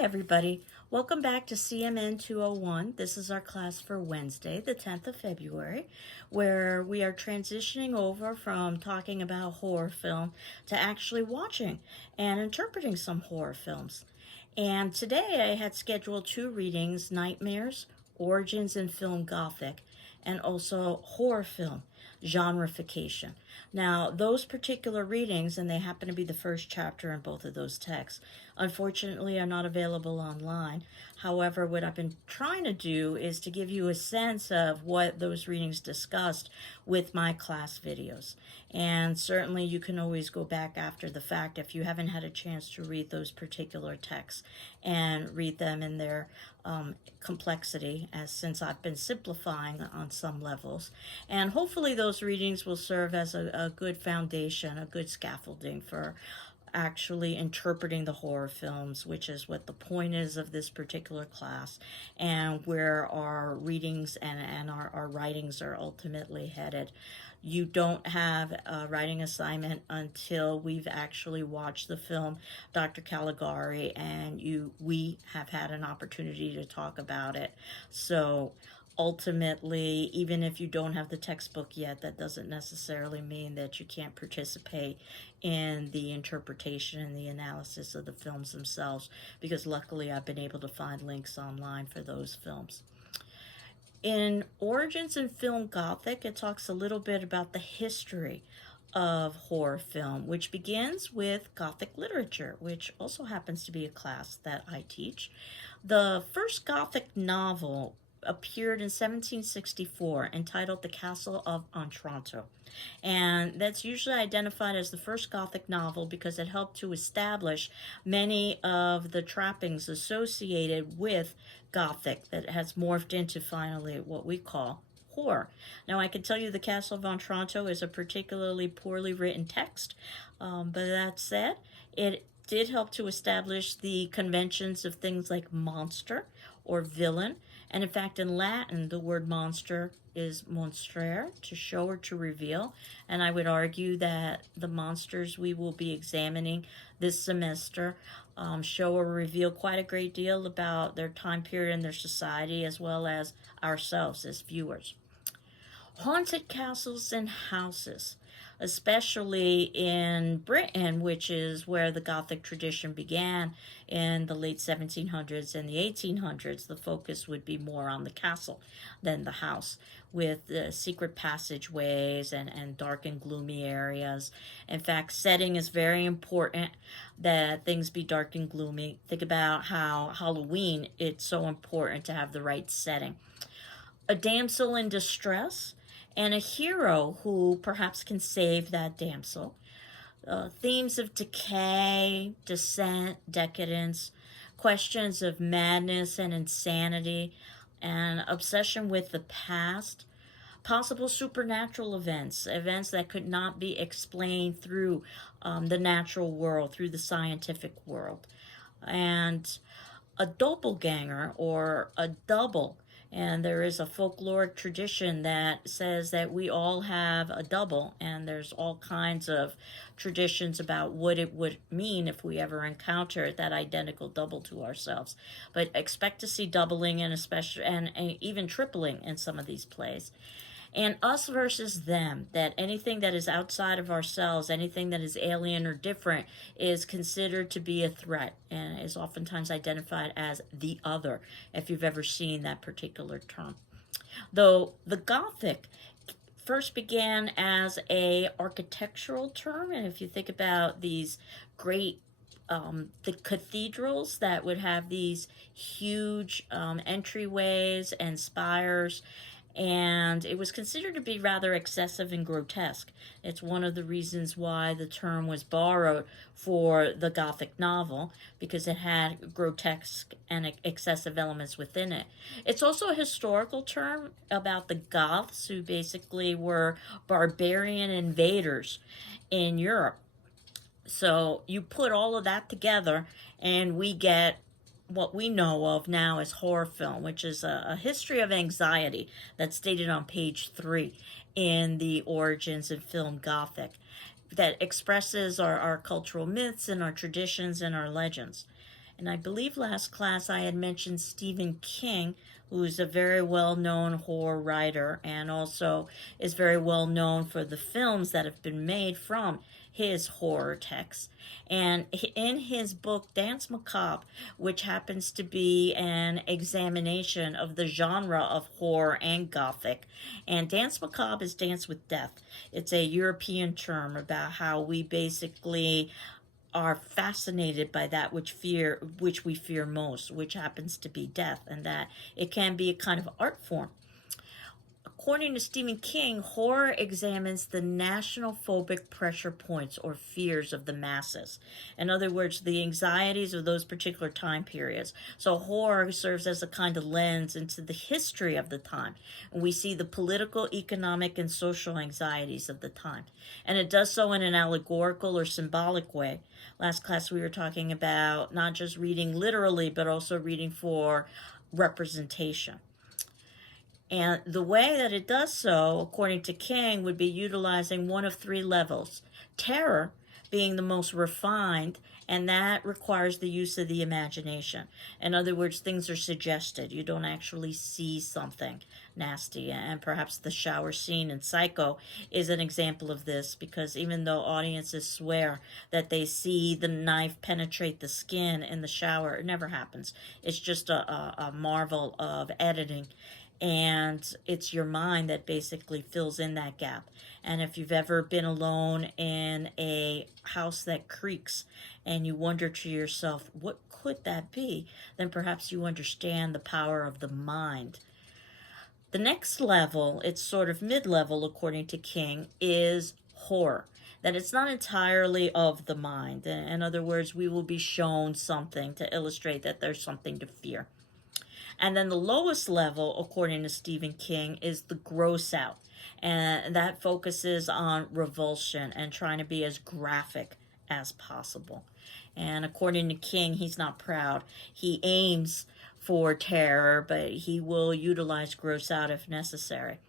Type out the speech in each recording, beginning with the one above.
everybody. Welcome back to CMN 201. This is our class for Wednesday, the 10th of February, where we are transitioning over from talking about horror film to actually watching and interpreting some horror films. And today I had scheduled two readings, Nightmares, Origins in Film Gothic, and also horror film, genreification. Now, those particular readings, and they happen to be the first chapter in both of those texts, unfortunately are not available online. However, what I've been trying to do is to give you a sense of what those readings discussed with my class videos. And certainly you can always go back after the fact if you haven't had a chance to read those particular texts and read them in their complexity, as since I've been simplifying on some levels. And hopefully those readings will serve as a good foundation, a good scaffolding for actually interpreting the horror films, which is what the point is of this particular class, and where our readings and our writings are ultimately headed. You don't have a writing assignment until we've actually watched the film Dr. Caligari and we have had an opportunity to talk about it. So ultimately, even if you don't have the textbook yet, that doesn't necessarily mean that you can't participate in the interpretation and the analysis of the films themselves, because luckily I've been able to find links online for those films. In Origins in Film Gothic, it talks a little bit about the history of horror film, which begins with Gothic literature, which also happens to be a class that I teach. The first Gothic novel appeared in 1764, entitled The Castle of Otranto. And that's usually identified as the first Gothic novel because it helped to establish many of the trappings associated with Gothic that has morphed into finally what we call horror. Now, I can tell you The Castle of Otranto is a particularly poorly written text, but that said, it did help to establish the conventions of things like monster or villain. And in fact, in Latin, the word monster is monstrare, to show or to reveal. And I would argue that the monsters we will be examining this semester show or reveal quite a great deal about their time period and their society, as well as ourselves as viewers. Haunted castles and houses, especially in Britain, which is where the Gothic tradition began in the late 1700s and the 1800s. The focus would be more on the castle than the house, with the secret passageways and dark and gloomy areas. In fact, setting is very important, that things be dark and gloomy. Think about how Halloween, it's so important to have the right setting. A damsel in distress and a hero who perhaps can save that damsel. Themes of decay, descent, decadence, questions of madness and insanity, and obsession with the past, possible supernatural events that could not be explained through the natural world, through the scientific world, and a doppelganger, or a double. And there is a folkloric tradition that says that we all have a double, and there's all kinds of traditions about what it would mean if we ever encounter that identical double to ourselves. But expect to see doubling, and especially and even tripling in some of these plays. And us versus them, that anything that is outside of ourselves, anything that is alien or different, is considered to be a threat and is oftentimes identified as the other, if you've ever seen that particular term. Though the Gothic first began as a architectural term, and if you think about these great the cathedrals that would have these huge entryways and spires, and it was considered to be rather excessive and grotesque. It's one of the reasons why the term was borrowed for the Gothic novel, because it had grotesque and excessive elements within it. It's also a historical term about the Goths, who basically were barbarian invaders in Europe. So you put all of that together, and we get what we know of now as horror film, which is a history of anxiety that's stated on page 3 in the Origins in Film Gothic, that expresses our cultural myths and our traditions and our legends. And I believe last class I had mentioned Stephen King, who's a very well-known horror writer and also is very well known for the films that have been made from his horror texts. And in his book, Danse Macabre, which happens to be an examination of the genre of horror and gothic, and Danse Macabre is Dance with Death. It's a European term about how we basically are fascinated by that which we fear most, which happens to be death, and that it can be a kind of art form. According to Stephen King, horror examines the national phobic pressure points or fears of the masses. In other words, the anxieties of those particular time periods. So horror serves as a kind of lens into the history of the time. And we see the political, economic, and social anxieties of the time. And it does so in an allegorical or symbolic way. Last class we were talking about not just reading literally, but also reading for representation. And the way that it does so, according to King, would be utilizing one of three levels. Terror being the most refined, and that requires the use of the imagination. In other words, things are suggested. You don't actually see something nasty. And perhaps the shower scene in Psycho is an example of this, because even though audiences swear that they see the knife penetrate the skin in the shower, it never happens. It's just a marvel of editing. And it's your mind that basically fills in that gap. And if you've ever been alone in a house that creaks and you wonder to yourself, what could that be? Then perhaps you understand the power of the mind. The next level, it's sort of mid-level according to King, is horror. That it's not entirely of the mind. In other words, we will be shown something to illustrate that there's something to fear. And then the lowest level, according to Stephen King, is the gross out. And that focuses on revulsion and trying to be as graphic as possible. And according to King, he's not proud. He aims for terror, but he will utilize gross out if necessary.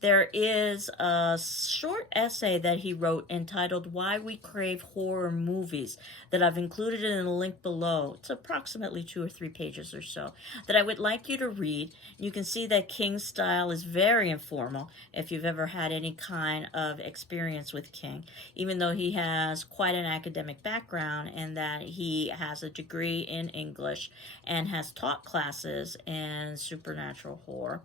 There is a short essay that he wrote entitled Why We Crave Horror Movies that I've included in the link below. It's approximately 2 or 3 pages or so that I would like you to read. You can see that King's style is very informal if you've ever had any kind of experience with King, even though he has quite an academic background in that he has a degree in English and has taught classes in supernatural horror.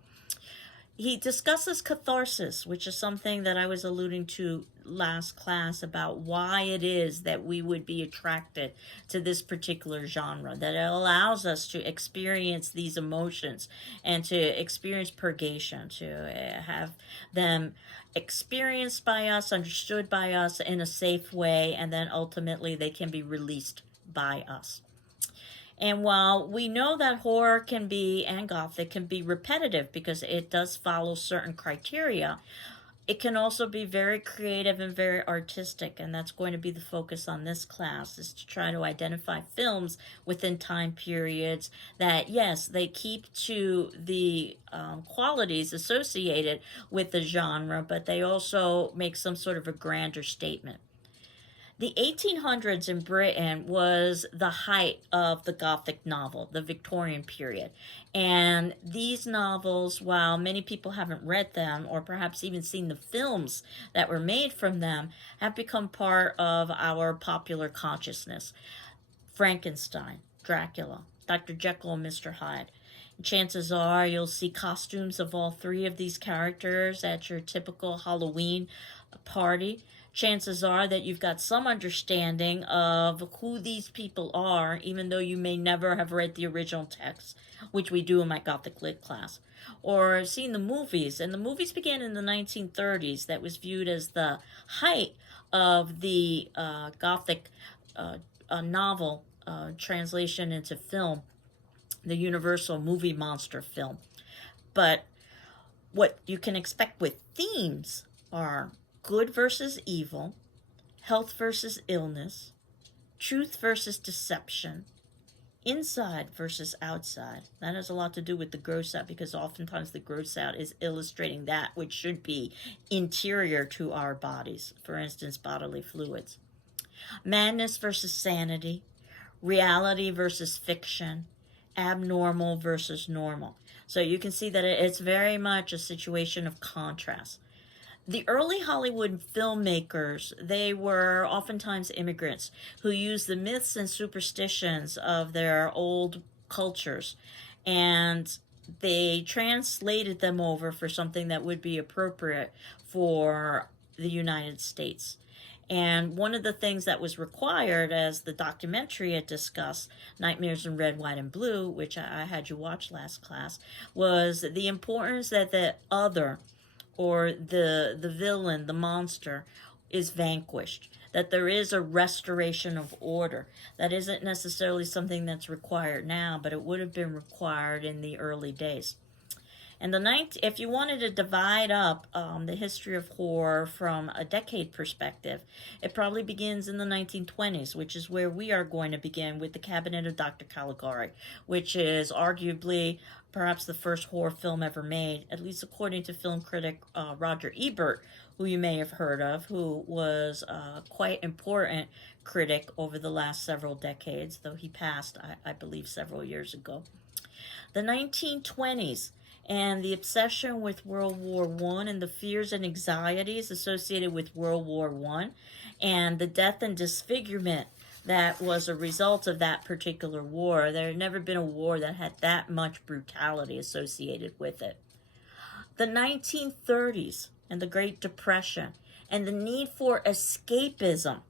He discusses catharsis, which is something that I was alluding to last class about why it is that we would be attracted to this particular genre, that it allows us to experience these emotions and to experience purgation, to have them experienced by us, understood by us in a safe way, and then ultimately they can be released by us. And while we know that horror can be, and gothic can be repetitive because it does follow certain criteria, it can also be very creative and very artistic, and that's going to be the focus on this class, is to try to identify films within time periods that, yes, they keep to the qualities associated with the genre, but they also make some sort of a grander statement. The 1800s in Britain was the height of the Gothic novel, the Victorian period. And these novels, while many people haven't read them or perhaps even seen the films that were made from them, have become part of our popular consciousness. Frankenstein, Dracula, Dr. Jekyll and Mr. Hyde. Chances are you'll see costumes of all 3 of these characters at your typical Halloween party. Chances are that you've got some understanding of who these people are, even though you may never have read the original text, which we do in my Gothic Lit class, or seen the movies. And the movies began in the 1930s. That was viewed as the height of the Gothic novel translation into film, the Universal movie monster film. But what you can expect with themes are good versus evil, health versus illness, truth versus deception, inside versus outside. That has a lot to do with the gross out, because oftentimes the gross out is illustrating that which should be interior to our bodies, for instance, bodily fluids. Madness versus sanity, reality versus fiction, abnormal versus normal. So you can see that it's very much a situation of contrast. The early Hollywood filmmakers, they were oftentimes immigrants who used the myths and superstitions of their old cultures, and they translated them over for something that would be appropriate for the United States. And one of the things that was required, as the documentary had discussed, Nightmares in Red, White, and Blue, which I had you watch last class, was the importance that the other, or the villain, the monster, is vanquished. That there is a restoration of order. That isn't necessarily something that's required now, but it would have been required in the early days. And if you wanted to divide up the history of horror from a decade perspective, it probably begins in the 1920s, which is where we are going to begin with The Cabinet of Dr. Caligari, which is arguably perhaps the first horror film ever made, at least according to film critic Roger Ebert, who you may have heard of, who was a quite important critic over the last several decades, though he passed, I believe, several years ago. The 1920s, and the obsession with World War I and the fears and anxieties associated with World War I, and the death and disfigurement that was a result of that particular war. There had never been a war that had that much brutality associated with it. The 1930s and the Great Depression, and the need for escapism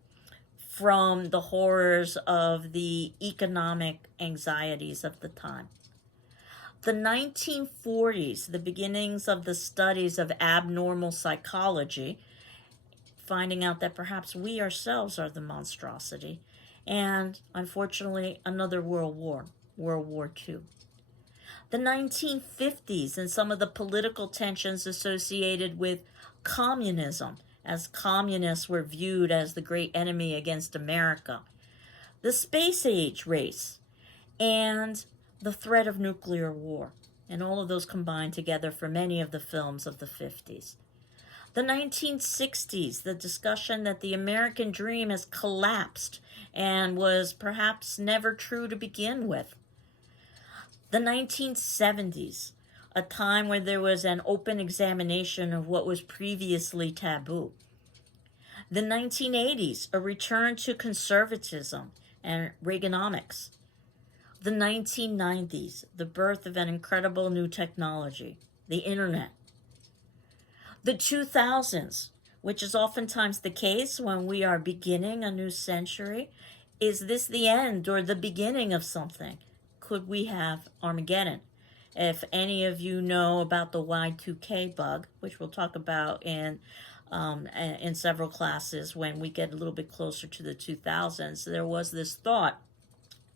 from the horrors of the economic anxieties of the time. The 1940s, the beginnings of the studies of abnormal psychology, finding out that perhaps we ourselves are the monstrosity, and unfortunately another world war, World War II. The 1950s and some of the political tensions associated with communism, as communists were viewed as the great enemy against America. The space age race, and the threat of nuclear war, and all of those combined together for many of the films of the 50s. The 1960s, the discussion that the American dream has collapsed and was perhaps never true to begin with. The 1970s, a time where there was an open examination of what was previously taboo. The 1980s, a return to conservatism and Reaganomics. The 1990s, the birth of an incredible new technology, the internet. The 2000s, which is oftentimes the case when we are beginning a new century. Is this the end or the beginning of something? Could we have Armageddon? If any of you know about the Y2K bug, which we'll talk about in several classes when we get a little bit closer to the 2000s, there was this thought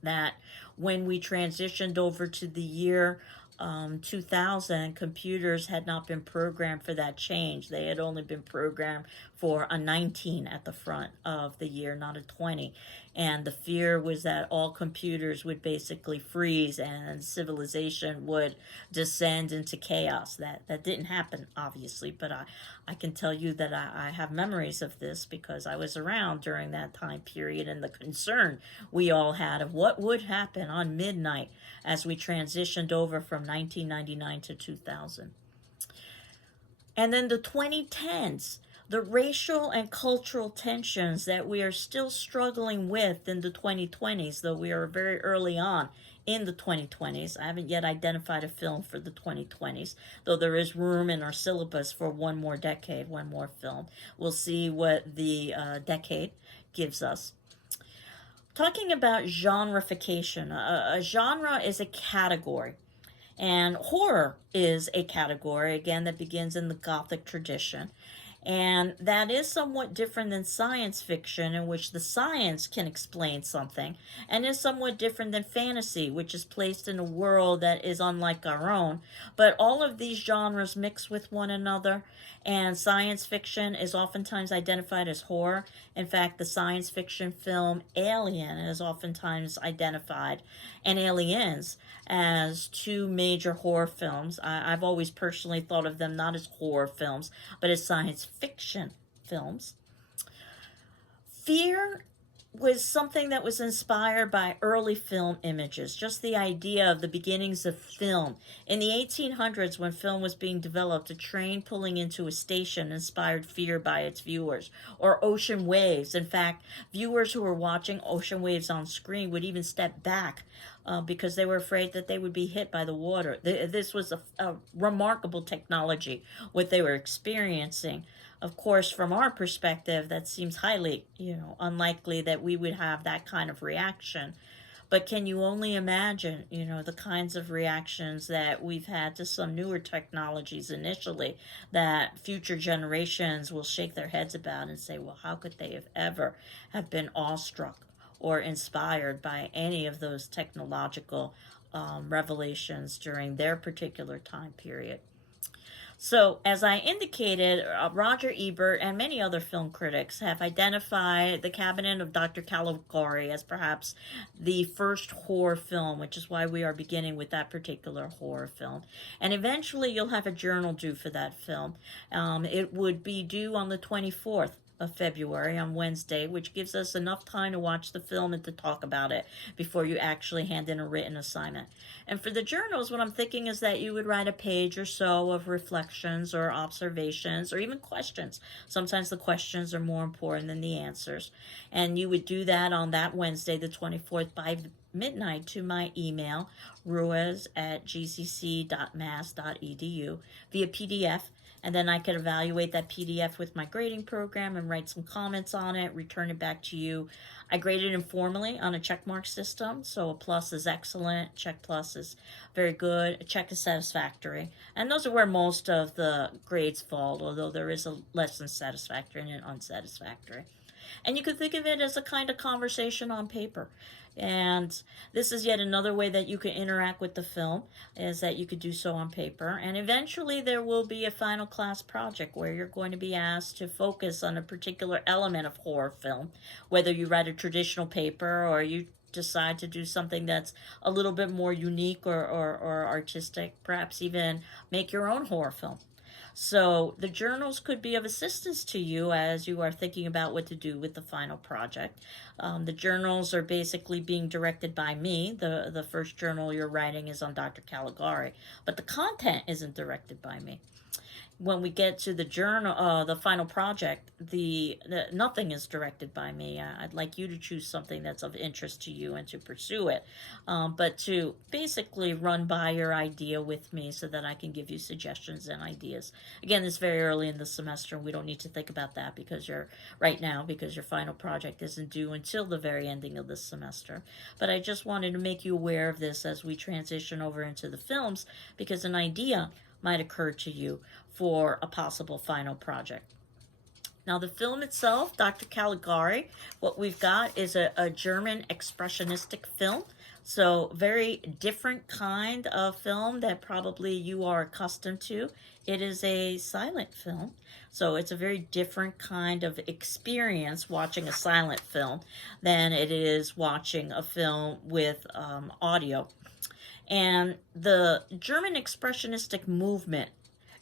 that when we transitioned over to the year 2000, computers had not been programmed for that change. They had only been programmed for a 19 at the front of the year, not a 20. And the fear was that all computers would basically freeze and civilization would descend into chaos. That didn't happen, obviously, but I can tell you that I have memories of this because I was around during that time period, and the concern we all had of what would happen on midnight as we transitioned over from 1999 to 2000. And then the 2010s, the racial and cultural tensions that we are still struggling with in the 2020s, though we are very early on in the 2020s. I haven't yet identified a film for the 2020s, though there is room in our syllabus for one more decade, one more film. We'll see what the decade gives us. Talking about genreification, a genre is a category, and horror is a category, again, that begins in the Gothic tradition. And that is somewhat different than science fiction, in which the science can explain something, and is somewhat different than fantasy, which is placed in a world that is unlike our own. But all of these genres mix with one another, and science fiction is oftentimes identified as horror. In fact, the science fiction film Alien is oftentimes identified, and Aliens, as two major horror films. I've always personally thought of them not as horror films, but as science fiction films. Fear was something that was inspired by early film images, just the idea of the beginnings of film. In the 1800s, when film was being developed, a train pulling into a station inspired fear by its viewers, or ocean waves. In fact, viewers who were watching ocean waves on screen would even step back because they were afraid that they would be hit by the water. This was a remarkable technology, what they were experiencing. Of course, from our perspective, that seems highly, unlikely that we would have that kind of reaction. But can you only imagine, the kinds of reactions that we've had to some newer technologies initially that future generations will shake their heads about and say, well, how could they have ever have been awestruck or inspired by any of those technological revelations during their particular time period? So, as I indicated, Roger Ebert and many other film critics have identified The Cabinet of Dr. Caligari as perhaps the first horror film, which is why we are beginning with that particular horror film. And eventually, you'll have a journal due for that film. It would be due on the 24th of February on Wednesday, which gives us enough time to watch the film and to talk about it before you actually hand in a written assignment. And for the journals, what I'm thinking is that you would write a page or so of reflections or observations or even questions. Sometimes the questions are more important than the answers. And you would do that on that Wednesday, the 24th, by midnight to my email, ruiz@gcc.mass.edu, via PDF. And then I could evaluate that PDF with my grading program and write some comments on it, return it back to you. I grade it informally on a checkmark system. So a plus is excellent, check plus is very good, a check is satisfactory. And those are where most of the grades fall, although there is a less than satisfactory and an unsatisfactory. And you could think of it as a kind of conversation on paper. And this is yet another way that you can interact with the film, is that you could do so on paper. And eventually there will be a final class project where you're going to be asked to focus on a particular element of horror film, whether you write a traditional paper or you decide to do something that's a little bit more unique or artistic, perhaps even make your own horror film. So the journals could be of assistance to you as you are thinking about what to do with the final project. The journals are basically being directed by me. The first journal you're writing is on Dr. Caligari, but the content isn't directed by me. When we get to the journal, the final project, nothing is directed by me. I'd like you to choose something that's of interest to you and to pursue it, but to basically run by your idea with me so that I can give you suggestions and ideas. Again, it's very early in the semester, and we don't need to think about that because your final project isn't due until the very ending of the semester. But I just wanted to make you aware of this as we transition over into the films, because an idea might occur to you for a possible final project. Now, the film itself, Dr. Caligari, what we've got is a German expressionistic film. So, very different kind of film that probably you are accustomed to. It is a silent film. So, it's a very different kind of experience watching a silent film than it is watching a film with audio. And the German expressionistic movement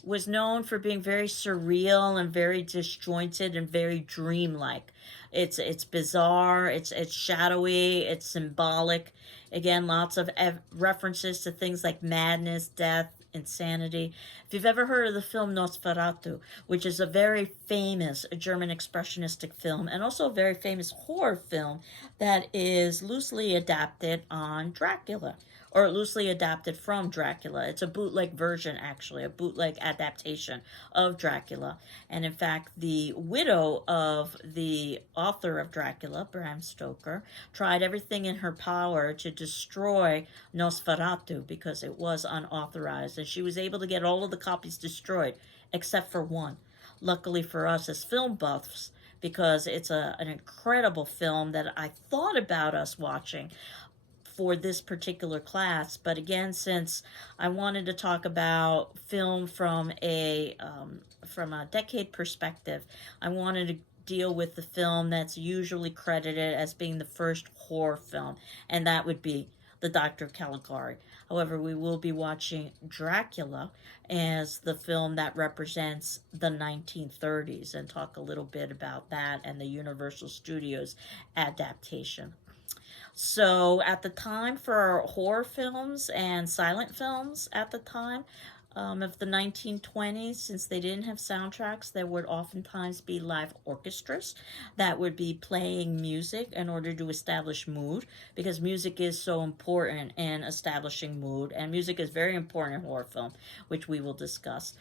was known for being very surreal and very disjointed and very dreamlike. It's bizarre, it's shadowy, it's symbolic. Again, lots of references to things like madness, death, insanity. If you've ever heard of the film Nosferatu, which is a very famous German expressionistic film and also a very famous horror film that is loosely adapted on Dracula, or loosely adapted from Dracula. It's a bootleg version, actually, a bootleg adaptation of Dracula. And in fact, the widow of the author of Dracula, Bram Stoker, tried everything in her power to destroy Nosferatu because it was unauthorized. And she was able to get all of the copies destroyed, except for one. Luckily for us as film buffs, because it's an incredible film that I thought about us watching for this particular class. But again, since I wanted to talk about film from a decade perspective, I wanted to deal with the film that's usually credited as being the first horror film, and that would be the Doctor of Caligari. However, we will be watching Dracula as the film that represents the 1930s and talk a little bit about that and the Universal Studios adaptation. So at the time for horror films and silent films at the time of the 1920s, since they didn't have soundtracks, there would oftentimes be live orchestras that would be playing music in order to establish mood, because music is so important in establishing mood, and music is very important in horror film, which we will discuss.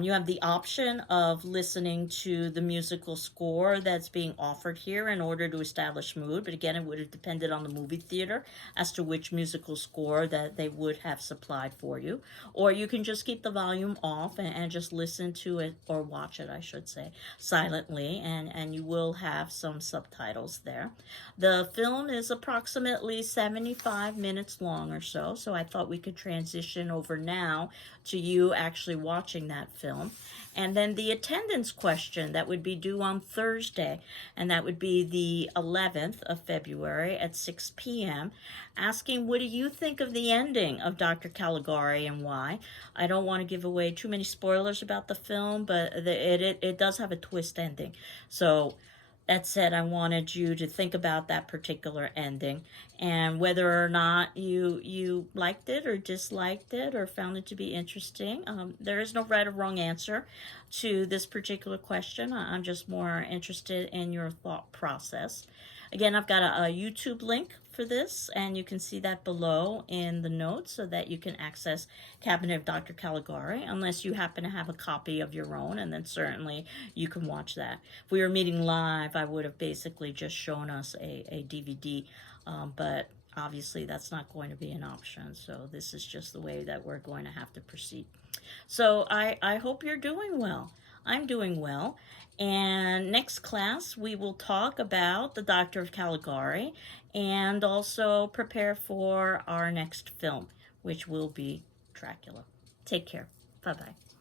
You have the option of listening to the musical score that's being offered here in order to establish mood, but again, it would have depended on the movie theater as to which musical score that they would have supplied for you. Or you can just keep the volume off and just listen to it, or watch it, I should say, silently, and you will have some subtitles there. The film is approximately 75 minutes long or so, so I thought we could transition over now to you actually watching that film. And then the attendance question that would be due on Thursday, and that would be the 11th of February at 6 p.m., asking, what do you think of the ending of Dr. Caligari and why? I don't want to give away too many spoilers about the film, but it does have a twist ending. So that said, I wanted you to think about that particular ending and whether or not you liked it or disliked it or found it to be interesting. There is no right or wrong answer to this particular question. I'm just more interested in your thought process. Again, I've got a YouTube link for this, and you can see that below in the notes so that you can access Cabinet of Dr. Caligari, unless you happen to have a copy of your own, and then certainly you can watch that. If we were meeting live, I would have basically just shown us a DVD, but obviously that's not going to be an option, so this is just the way that we're going to have to proceed. So I hope you're doing well. I'm doing well. And next class, we will talk about the Doctor of Caligari and also prepare for our next film, which will be Dracula. Take care. Bye-bye.